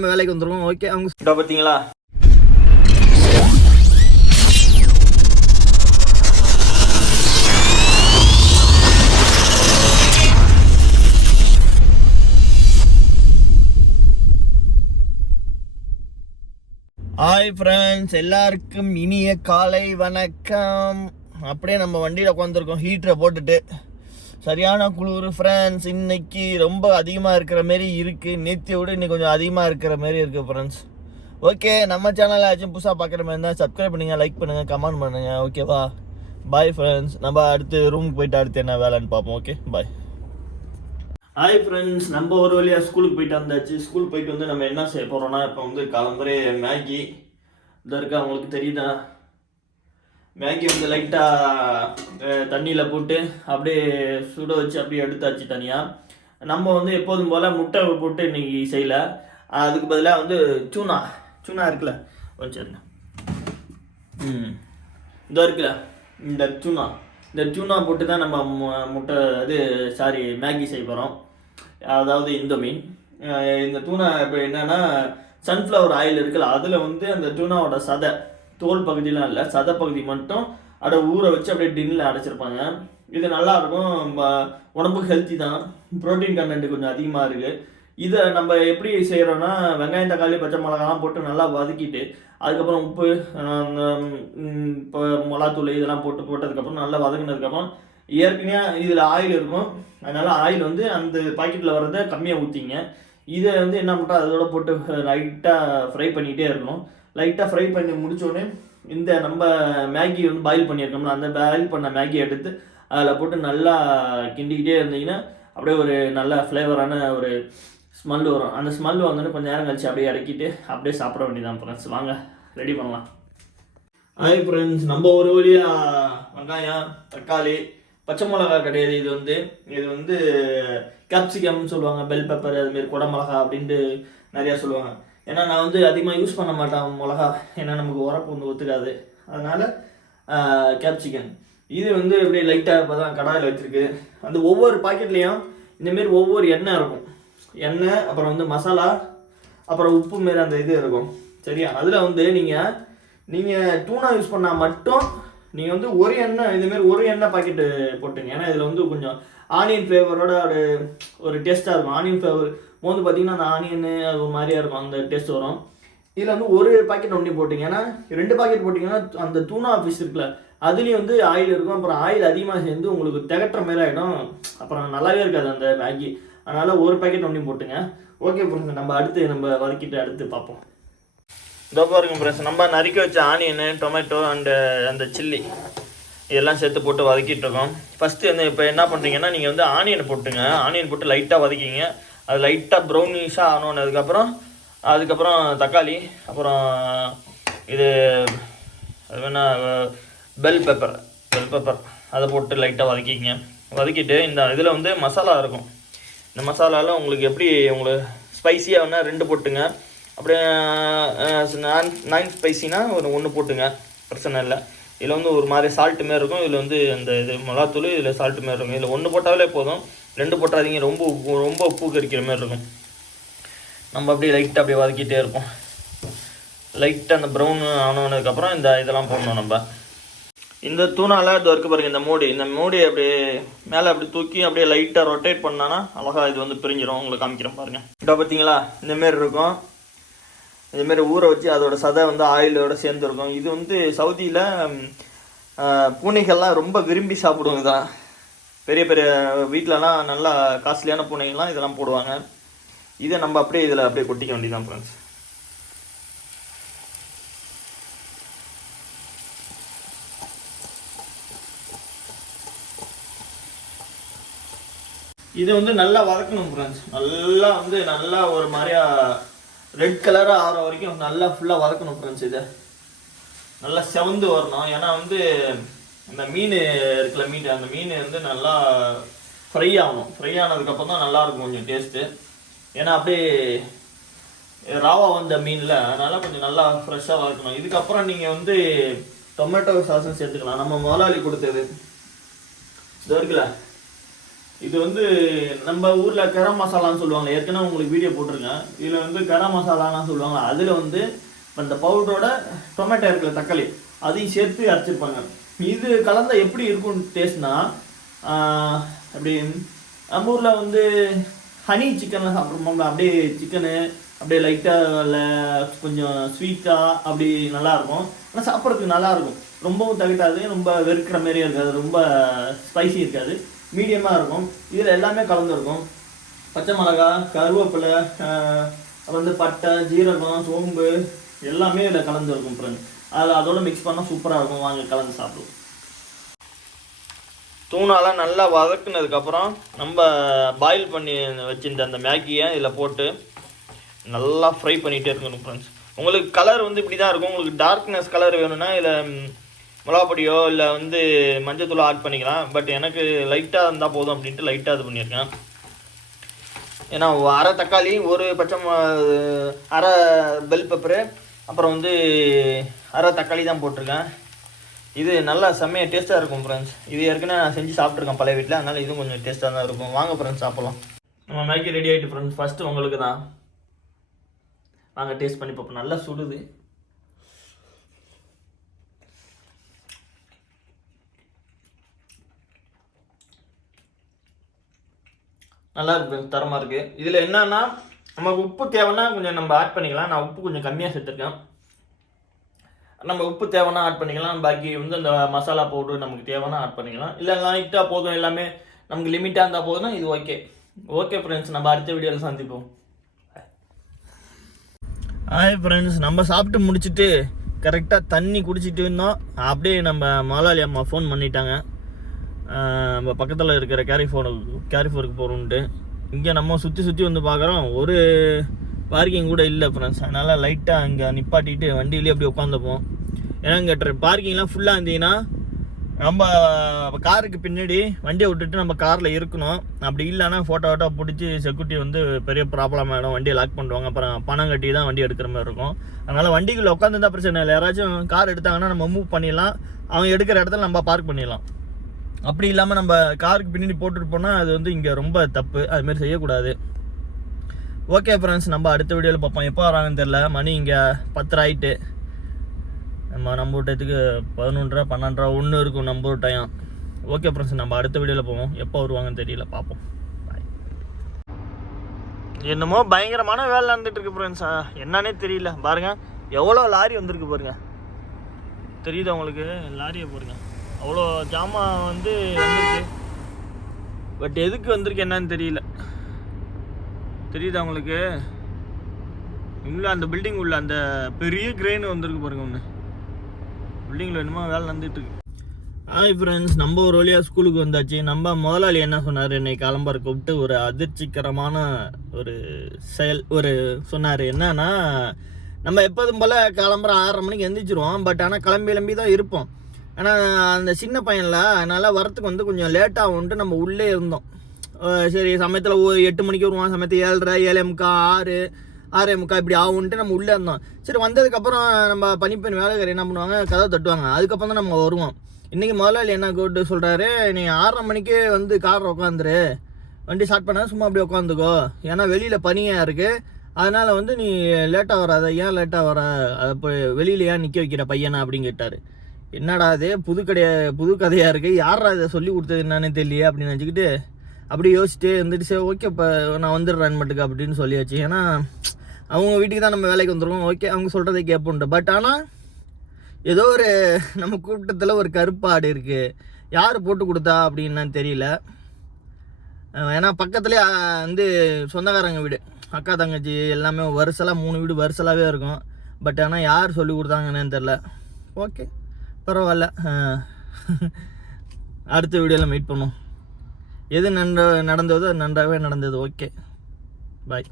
வேலைக்கு வந்துடுவோம். ஓகே, அவங்க பார்த்தீங்களா? ஹாய் ஃப்ரெண்ட்ஸ், எல்லாருக்கும் இனிய காலை வணக்கம். அப்படியே நம்ம வண்டியில் உட்காந்துருக்கோம் ஹீட்டரை போட்டுட்டு. சரியான குளிர் ஃப்ரெண்ட்ஸ். இன்னைக்கு ரொம்ப அதிகமாக இருக்கிற மாரி இருக்குது. நேற்றை விட இன்னைக்கு கொஞ்சம் அதிகமாக இருக்கிற மாரி இருக்குது ஃப்ரெண்ட்ஸ். ஓகே, நம்ம சேனலில் ஆச்சும் புதுசாக பார்க்குற மாதிரி இருந்தால் சப்ஸ்கிரைப் பண்ணுங்கள், லைக் பண்ணுங்கள், கமெண்ட் பண்ணுங்கள். ஓகேவா? Bye friends. நம்ம அடுத்து ரூமுக்கு போயிட்டு அடுத்து என்ன வேலைன்னு பார்ப்போம். ஓகே, பாய். ஹாய் ஃப்ரெண்ட்ஸ், நம்ம ஒரு வழியாக ஸ்கூலுக்கு போயிட்டு வந்தாச்சு. ஸ்கூல் போயிட்டு வந்து நம்ம என்ன செய்ய போகிறோம்னா, இப்போ வந்து காலம்பரே மேகி இதாக இருக்கா, அவங்களுக்கு தெரியுதா? மேகி வந்து லைட்டாக தண்ணியில் போட்டு அப்படியே சுட வச்சு அப்படியே எடுத்தாச்சு தனியாக. நம்ம வந்து எப்போதும் போல் முட்டை போட்டு இன்னைக்கு செய்யலை. அதுக்கு பதிலாக வந்து சூனா இருக்குல்ல, வச்சுருங்க. இதோ இருக்குல்ல, இந்த சூனா போட்டு தான் நம்ம மேகி செய்ய போகிறோம். அதாவது இந்தோமி. இந்த டூனா இப்போ என்னென்னா, சன்ஃப்ளவர் ஆயில் இருக்குல்ல, அதில் வந்து அந்த டூனாவோட தோல் பகுதியெலாம் இல்லை, சதை பகுதி மட்டும் ஊற வச்சு அப்படியே டின்னில் அடைச்சிருப்பாங்க. இது நல்லாயிருக்கும், உடம்புக்கு ஹெல்த்தி தான், ப்ரோட்டீன் கண்டென்ட் கொஞ்சம் அதிகமாக இருக்குது. இதை நம்ம எப்படி செய்கிறோன்னா, வெங்காயம், தக்காளி, பச்சை மிளகாலாம் போட்டு நல்லா வதக்கிட்டு, அதுக்கப்புறம் உப்பு, இப்போ மிளகாத்தூள் இதெல்லாம் போட்டதுக்கப்புறம் நல்லா வதங்கினதுக்கப்புறம் ஏற்கனவே இதில் ஆயில் இருக்கும். அதனால் ஆயில் வந்து அந்த பாக்கெட்டில் வர்றதை கம்மியாக ஊற்றிங்க. இதை வந்து என்ன பண்ணுறோம், அதோட போட்டு லைட்டாக ஃப்ரை பண்ணிகிட்டே இருக்கணும். லைட்டாக ஃப்ரை பண்ணி முடித்தோடனே இந்த நம்ம மேகி வந்து பாயில் பண்ணியிருக்கோம்ல, அந்த பாயில் பண்ண மேகி எடுத்து அதில் போட்டு நல்லா கிண்டிக்கிட்டே இருந்தீங்கன்னா அப்படியே ஒரு நல்ல ஃப்ளேவரான ஒரு ஸ்மெல் வரும். அந்த ஸ்மெல் வந்தோடனே கொஞ்சம் நேரம் கழிச்சு அப்படியே இறக்கிட்டு அப்படியே சாப்பிட வேண்டியதான் ஃப்ரெண்ட்ஸ். வாங்க ரெடி பண்ணலாம். ஹாய் ஃப்ரெண்ட்ஸ், நம்ம ஒரு வழியாக வெங்காயம், தக்காளி, பச்சை மிளகா கிடையாது, இது வந்து கேப்சிகம்னு சொல்லுவாங்க, பெல் பெப்பர், அதுமாரி குடை மிளகா அப்படின்ட்டு நிறையா சொல்லுவாங்க. ஏன்னா நான் வந்து அதிகமாக யூஸ் பண்ண மாட்டேன் மிளகா, ஏன்னா நமக்கு உரப்பு வந்து ஒத்துக்காது. அதனால் கேப்சிகம் இது வந்து இப்படி லைட்டாக இப்போ தான் கடாயில் வச்சுருக்கு. அந்த ஒவ்வொரு பாக்கெட்லேயும் இந்தமாரி ஒவ்வொரு எண்ணெய் இருக்கும். எண்ணெய், அப்புறம் வந்து மசாலா, அப்புறம் உப்பு மாரி அந்த இது இருக்கும். சரியா? அதில் வந்து நீங்கள் டூனா யூஸ் பண்ணால் மட்டும் நீங்கள் வந்து ஒரு எண்ணெய் பாக்கெட்டு போட்டுங்க. ஏன்னா இதில் வந்து கொஞ்சம் ஆனியன் ஃப்ளேவரோட ஒரு டேஸ்ட்டாக இருக்கும். ஆனியன் ஃப்ளேவர் வந்து பார்த்தீங்கன்னா அந்த ஆனியன் அது ஒரு மாதிரியாக இருக்கும், அந்த டேஸ்ட் வரும். இதில் வந்து ஒரு பாக்கெட் ஒன்றி போட்டிங்க. ஏன்னா 2 பாக்கெட் போட்டிங்கன்னா அந்த டூனா ஃபிஷ் இருக்குல்ல, அதுலேயும் வந்து ஆயில் இருக்கும். அப்புறம் ஆயில் அதிகமாக சேர்ந்து உங்களுக்கு திகட்டுற மாரி ஆகிடும், அப்புறம் நல்லாவே இருக்காது அந்த மேகி. அதனால் ஒரு பாக்கெட் ஒன்றி போட்டுங்க. ஓகே ஃப்ரெண்ட்ஸ், நம்ம வதக்கிட்டு அடுத்து பார்ப்போம். இதோ பாருங்க ஃப்ரெண்ட்ஸ், நம்ம நறுக்கி வச்ச ஆனியனு, டொமேட்டோ அண்டு அந்த சில்லி இதெல்லாம் சேர்த்து போட்டு வதக்கிட்டு இருக்கோம். ஃபஸ்ட்டு வந்து இப்போ என்ன பண்ணுறீங்கன்னா, நீங்கள் வந்து ஆனியன் போட்டுங்க. ஆனியன் போட்டு லைட்டாக வதக்கிங்க. அது லைட்டாக ப்ரௌனிஷாக அதுக்கப்புறம் தக்காளி, அப்புறம் இது அது வேணால் பெல் பெப்பர் அதை போட்டு லைட்டாக வதக்கிங்க. வதக்கிட்டு இந்த இதில் வந்து மசாலா இருக்கும். இந்த மசாலாவில் உங்களுக்கு எப்படி ஸ்பைஸியாக வேணால் 2 போட்டுங்க. அப்படியே நான் ஸ்பைசினா ஒரு 1 போட்டுங்க, பிரச்சனை இல்லை. இதில் வந்து ஒரு மாதிரி சால்ட்டு மாரி இருக்கும். இதில் வந்து இது மிளகாத்தூள், இதில் சால்ட்டு மாரி இருக்கும். இதில் 1 போட்டாலே போதும், 2 போட்டாதீங்க, ரொம்ப உப்பு கறிக்கிற மாதிரி இருக்கும். நம்ம அப்படியே லைட்டாக அப்படியே வதக்கிட்டே இருப்போம். லைட்டாக அந்த ப்ரௌன் ஆனதுக்கப்புறம் இதெல்லாம் போடணும். நம்ம இந்த தூணால் இது வரைக்கும் பாருங்கள், இந்த மூடி அப்படியே மேலே அப்படி தூக்கி அப்படியே லைட்டாக ரொட்டேட் பண்ணான்னா அழகாக இது வந்து பிரிஞ்சிடும். உங்களுக்கு காமிக்கிறேன் பாருங்கள். இப்போ பார்த்தீங்களா, இந்தமாரி இருக்கும். இதேமாரி ஊற வச்சு அதோட சதை வந்து ஆயிலோட சேர்ந்துருக்கும். இது வந்து சவுதியில் பூனைகள்லாம் ரொம்ப விரும்பி சாப்பிடுவாங்க. தான் பெரிய வீட்டிலலாம் நல்லா காஸ்ட்லியான பூனைகள்லாம் இதெல்லாம் போடுவாங்க. இதை நம்ம அப்படியே இதில் அப்படியே கொட்டிக்க வேண்டியதான் ஃப்ரெண்ட்ஸ். இது வந்து நல்லா வதக்கணும் ஃப்ரெண்ட்ஸ். நல்லா ஒரு மாதிரியா ரெட் கலராக ஆகிற வரைக்கும் நல்லா ஃபுல்லாக வதக்கணும் ஃப்ரெண்ட்ஸ். இதை நல்லா செவந்து வரணும். ஏன்னா வந்து இந்த மீன் இருக்குல்ல, அந்த மீன் வந்து நல்லா ஃப்ரை ஆகணும். ஃப்ரை ஆனதுக்கப்புறம் தான் நல்லாயிருக்கும் கொஞ்சம் டேஸ்ட்டு. ஏன்னா அப்படியே ராவா வந்த மீனில், அதனால் கொஞ்சம் நல்லா ஃப்ரெஷ்ஷாக வதக்கணும். இதுக்கப்புறம் நீங்கள் வந்து டொமேட்டோ சாஸும் சேர்த்துக்கலாம். நம்ம முதலாளி கொடுத்தது இது இருக்குல்ல, இது வந்து நம்ம ஊரில் கரம் மசாலான்னு சொல்லுவாங்க, ஏற்கனவே உங்களுக்கு வீடியோ போட்டிருக்கேன். இதில் வந்து கரம் மசாலான்னு சொல்லுவாங்க. அதில் வந்து அந்த பவுடரோட டொமேட்டோ இருக்கிற தக்காளி அதையும் சேர்த்து அரைச்சிருப்பாங்க. இது கலந்த எப்படி இருக்கும் டேஸ்ட்னா, அப்படி நம்ம ஊரில் வந்து ஹனி சிக்கன்லாம் சாப்பிட்றோம்ல, அப்படியே சிக்கனு அப்படியே லைட்டாக கொஞ்சம் ஸ்வீட்டாக அப்படி நல்லாயிருக்கும். ஆனால் சாப்பிட்றதுக்கு நல்லாயிருக்கும். ரொம்பவும் தவிட்டாது, ரொம்ப வெறுக்கிற மாதிரியே இருக்காது, ரொம்ப ஸ்பைசி இருக்காது, மீடியமாக இருக்கும். இதில் எல்லாமே கலந்துருக்கும். பச்சை மிளகா, கருவேப்பிலை, வந்து பட்டை, ஜீரகம், சோம்பு எல்லாமே இதில் கலந்துருக்கும் ஃப்ரெண்ட்ஸ். அதில் அதோட மிக்ஸ் பண்ணால் சூப்பராக இருக்கும். வாங்க கலந்து சாப்பிடுவோம். தூணாலாம் நல்லா வதக்குனதுக்கப்புறம் நம்ம பாயில் பண்ணி வச்சுருந்த அந்த மேகியை இதில் போட்டு நல்லா ஃப்ரை பண்ணிகிட்டே இருக்கணும் ஃப்ரெண்ட்ஸ். உங்களுக்கு கலர் வந்து இப்படி தான் இருக்கும். உங்களுக்கு டார்க்னஸ் கலர் வேணும்னா இதில் மிளகாப்பொடியோ இல்லை வந்து மஞ்சத்தூளோ ஆட் பண்ணிக்கலாம். பட் எனக்கு லைட்டாக இருந்தால் போதும் அப்படின்ட்டு லைட்டாக இது பண்ணியிருக்கேன். ஏன்னா அரை தக்காளி, ஒரு அரை பெல் பெப்பரு, அப்புறம் வந்து அரை தக்காளி தான் போட்டிருக்கேன். இது நல்லா செம்மையாக டேஸ்ட்டாக இருக்கும் ஃப்ரெண்ட்ஸ். இது ஏற்கனவே நான் செஞ்சு சாப்பிட்ருக்கேன் பழைய வீட்டில், அதனால் இதுவும் கொஞ்சம் டேஸ்ட்டாக தான் இருக்கும். வாங்க ஃப்ரெண்ட்ஸ் சாப்பிட்லாம். நம்ம மேகி ரெடி ஆகிட்டு ஃப்ரெண்ட்ஸ். ஃபஸ்ட்டு உங்களுக்கு தான், வாங்க டேஸ்ட் பண்ணி பார்ப்போம். நல்லா சுடுது. நல்லா இருக்கு, தரமாக இருக்குது. இதில் என்னன்னா நமக்கு உப்பு தேவைன்னா கொஞ்சம் நம்ம ஆட் பண்ணிக்கலாம். நான் உப்பு கொஞ்சம் கம்மியாக சேர்த்துருக்கேன். நம்ம உப்பு தேவைன்னா ஆட் பண்ணிக்கலாம். பாக்கி வந்து அந்த மசாலா பவுடர் நமக்கு தேவைன்னா ஆட் பண்ணிக்கலாம். இல்லை லைட்டாக போதும், எல்லாமே நமக்கு லிமிட்டாக இருந்தால் போதும்னா இது ஓகே. ஓகே ஃப்ரெண்ட்ஸ், நம்ம அடுத்த வீடியோவில் சந்திப்போம். ஹாய் ஃப்ரெண்ட்ஸ், நம்ம சாப்பிட்டு முடிச்சுட்டு கரெக்டாக தண்ணி குடிச்சிட்டு இருந்தோம். அப்படியே நம்ம முதலாளி அம்மா ஃபோன் பண்ணிட்டாங்க, நம்ம பக்கத்தில் இருக்கிற கேரிஃபோருக்கு போகிறோன்ட்டு. இங்கே நம்ம சுற்றி வந்து பார்க்குறோம், ஒரு பார்க்கிங் கூட இல்லை ஃப்ரெண்ட்ஸ். அதனால் லைட்டாக இங்கே நிப்பாட்டிட்டு வண்டியிலே அப்படி உட்காந்துப்போம். ஏன்னா இங்கே பார்க்கிங்லாம் ஃபுல்லாக இருந்தீங்கன்னா நம்ம காருக்கு பின்னாடி வண்டியை விட்டுட்டு நம்ம காரில் இருக்கணும். அப்படி இல்லைன்னா ஃபோட்டோ பிடிச்சி செக்யூரிட்டி வந்து பெரிய ப்ராப்ளம் ஆகிடும், வண்டியை லாக் பண்ணுவாங்க. அப்புறம் பணம் கட்டி தான் வண்டி எடுக்கிற மாதிரி இருக்கும். அதனால் வண்டிக்குள்ளே உட்காந்துருந்தா பிரச்சனை இல்லை. யாராச்சும் கார் எடுத்தாங்கன்னா நம்ம மூவ் பண்ணிடலாம், அவங்க எடுக்கிற இடத்துல நம்ம பார்க் பண்ணிடலாம். அப்படி இல்லாமல் நம்ம காருக்கு பின்னாடி போட்டுட்டு போனால் அது வந்து இங்கே ரொம்ப தப்பு, அதுமாரி செய்யக்கூடாது. ஓகே ஃப்ரெண்ட்ஸ், நம்ம அடுத்த வீடியோவில் பார்ப்போம். எப்போ வராங்கன்னு தெரில, மணி இங்கே 10 ஆகிட்டு. நம்ம ஊர் டயத்துக்கு 11:30 12 1 இருக்கும் நம்ம ஊர் டைம். ஓகே ஃப்ரெண்ட்ஸ், நம்ம அடுத்த வீடியோவில் போவோம். எப்போ வருவாங்கன்னு தெரியல, பார்ப்போம். பாய். என்னமோ பயங்கரமான வேலை நடந்துட்டு இருக்கு ஃப்ரெண்ட்ஸ். என்னன்னே தெரியல. பாருங்கள் எவ்வளோ லாரி வந்திருக்கு பாருங்கள், தெரியுது உங்களுக்கு? லாரியை பாருங்கள், அவ்வளோ ஜாமான் வந்து வந்திருக்கு. பட் எதுக்கு வந்திருக்கு என்னன்னு தெரியல. தெரியுதா உங்களுக்கு? உள்ள அந்த பில்டிங் உள்ள அந்த பெரிய கிரெயின் வந்திருக்கு பாருங்க. ஒன்று பில்டிங்கில் என்னமோ வேலை நடந்துட்டு இருக்கு. ஹாய் ஃப்ரெண்ட்ஸ், நம்ம ஒரு வழியாக ஸ்கூலுக்கு வந்தாச்சு. நம்ம முதலாளி என்ன சொன்னார், என்னை கிளம்புற கூப்பிட்டு ஒரு அதிர்ச்சிகரமான ஒரு சொன்னார். என்னன்னா, நம்ம எப்போதும் போல் கிளம்புற 6:30 மணிக்கு எந்திரிச்சிருவோம். பட் ஆனால் கிளம்பி தான் இருப்போம். ஆனால் அந்த சின்ன பையனில் அதனால் வரத்துக்கு வந்து கொஞ்சம் லேட்டாகும்ன்ட்டு நம்ம உள்ளே இருந்தோம். சரி, சமயத்தில் 8 மணிக்கு வருவான், சமயத்தில் 7:30 7:45 6:45 இப்படி ஆகும்ன்ட்டு நம்ம உள்ளே இருந்தோம். சரி, வந்ததுக்கப்புறம் நம்ம பனிப்பெண் வேலைக்காரர் என்ன பண்ணுவாங்க, கதவை தட்டுவாங்க. அதுக்கப்புறம் தான் நம்ம வருவோம். இன்றைக்கி முதலாளி என்ன கூப்பிட்டு சொல்கிறாரு, நீ 6:30 மணிக்கே வந்து காரில் உட்காந்துரு, வண்டி ஸ்டார்ட் பண்ணால் சும்மா அப்படியே உட்காந்துக்கோ, ஏன்னா வெளியில் பனியாக இருக்குது, அதனால் வந்து நீ லேட்டாக வராத. ஏன் லேட்டாக வர, அதை இப்போ வெளியில் ஏன் நிற்க வைக்கிற பையனா அப்படின்னு கேட்டார். என்னடா அது புது கதையாக இருக்குது, யாரா இதை சொல்லி கொடுத்தது என்னன்னு தெரியலையே அப்படின்னு நினச்சிக்கிட்டு அப்படி யோசிச்சுட்டு இருந்துட்டு, சரி ஓகே இப்போ நான் வந்துடுறேன் மட்டுக்கு அப்படின்னு சொல்லியாச்சு. ஏன்னா அவங்க வீட்டுக்கு தான் நம்ம வேலைக்கு வந்துடுவோம். ஓகே, அவங்க சொல்கிறதை கேட்போன்ட்டு. பட் ஆனால் ஏதோ ஒரு நம்ம கூட்டத்தில் ஒரு கருப்பாடு இருக்குது, யார் போட்டு கொடுத்தா அப்படின்னு தெரியல. ஏன்னா பக்கத்துலேயே வந்து சொந்தக்காரங்க வீடு, அக்கா தங்கச்சி எல்லாமே வருசலாக 3 வீடு வருசலாகவே இருக்கும். பட் ஆனால் யார் சொல்லி கொடுத்தாங்கன்னு தெரில. ஓகே, பரவாயில்ல, அடுத்த வீடியோவில் மீட் பண்ணுவோம். எது நடந்ததோ நன்றாகவே நடந்தது. ஓகே, பாய்.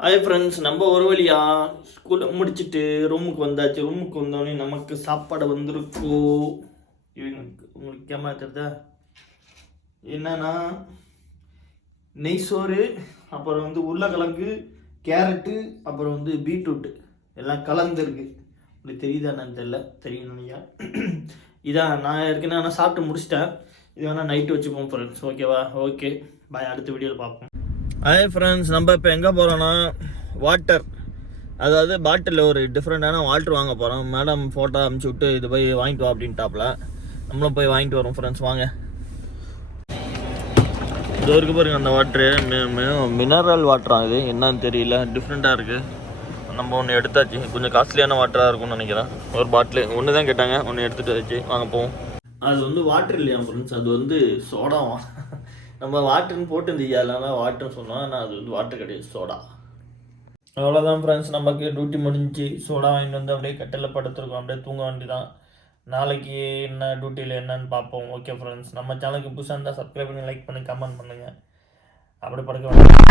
ஹாய் ஃப்ரெண்ட்ஸ், நம்ம ஒரு வழியாக ஸ்கூலை முடிச்சுட்டு ரூமுக்கு வந்தாச்சு. ரூமுக்கு வந்தோடனே நமக்கு சாப்பாடு வந்திருக்கோம். உங்களுக்கு கேமரா தெரியுதா? என்னன்னா நெய் சோறு, அப்புறம் வந்து உருளைக்கிழங்கு, கேரட்டு, அப்புறம் வந்து பீட்ரூட்டு எல்லாம் கலந்துருக்கு. உங்களுக்கு தெரியுதா என்னன்னு தெரியல, தெரியும் நினைக்கிறேன். இதான் நான் ஏற்கனவே சாப்பிட்டு முடிச்சிட்டேன். இது வேணால் நைட்டு வச்சுப்போம் ஃப்ரெண்ட்ஸ். ஓகேவா? ஓகே பாய், அடுத்த வீடியோவில் பார்ப்போம். ஹாய் ஃப்ரெண்ட்ஸ், நம்ம இப்போ எங்கே போகிறோன்னா வாட்டர், அதாவது பாட்டிலில் ஒரு டிஃப்ரெண்ட்டான வாட்டர் வாங்க போகிறோம். மேடம் ஃபோட்டோ அமுச்சு விட்டு இது போய் வாங்கிட்டு வா அப்படின்ட்டாப்ல. நம்மளும் போய் வாங்கிட்டு வரோம் ஃப்ரெண்ட்ஸ். வாங்க. இது வரைக்கும் பாருங்க அந்த வாட்ரு மினரல் வாட்டரா, இது என்னன்னு தெரியல, டிஃப்ரெண்ட்டாக இருக்குது. நம்ம ஒன்று எடுத்தாச்சு, கொஞ்சம் காஸ்ட்லியான வாட்டராக இருக்கும்னு நினைக்கிறேன். ஒரு பாட்டில் ஒன்று தான் கேட்டாங்க, ஒன்று எடுத்துகிட்டு வச்சு வாங்க போவோம். அது வந்து வாட்டர் இல்லையா ஃப்ரெண்ட்ஸ், அது வந்து சோடாவா. நம்ம வாட்டர்னு போட்டுருந்தீங்க, அதனால வாட்டர்னு சொன்னோம், ஆனால் அது வந்து வாட்டர் கிடையாது, சோடா. அவ்வளோதான் ஃப்ரெண்ட்ஸ், நமக்கு டியூட்டி முடிஞ்சு சோடா வாங்கிட்டு வந்து அப்படியே கட்டில் படுத்துருக்கோம், அப்படியே தூங்க வேண்டியதான். நாளைக்கு என்ன டியூட்டியில் என்னன்னு பார்ப்போம். ஓகே ஃப்ரெண்ட்ஸ், நம்ம சேனலுக்கு புதுசாக இருந்தால் சப்ஸ்கிரைப் பண்ணி லைக் பண்ணி கமெண்ட் பண்ணுங்கள். அப்படி படுக்க வேண்டாம்.